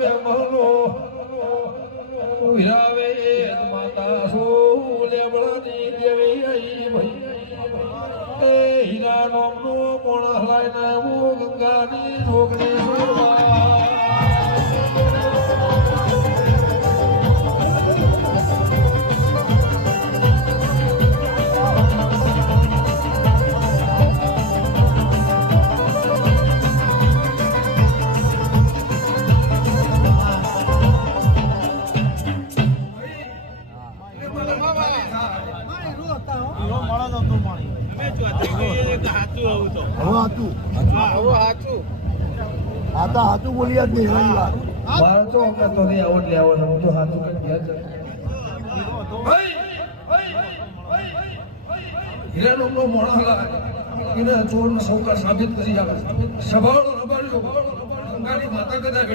મહલો વિરાવે માતા સો લેબડાની દેવી આઈ ભાઈ એ હીરા નોમનો મોણ હલાય ના હું ગંગાની રોગને સુરવા હાથું બોલી જ નહીં વાત મારો તો અમે તો નહીં આવડ લેવો હું તો હાથું કઈ ગયા છે હીરાનો નો મોણા એને ચોર સૌકા સાબિત કરી આવે સભાળો રબાડ્યો ગંગાની માતા કદા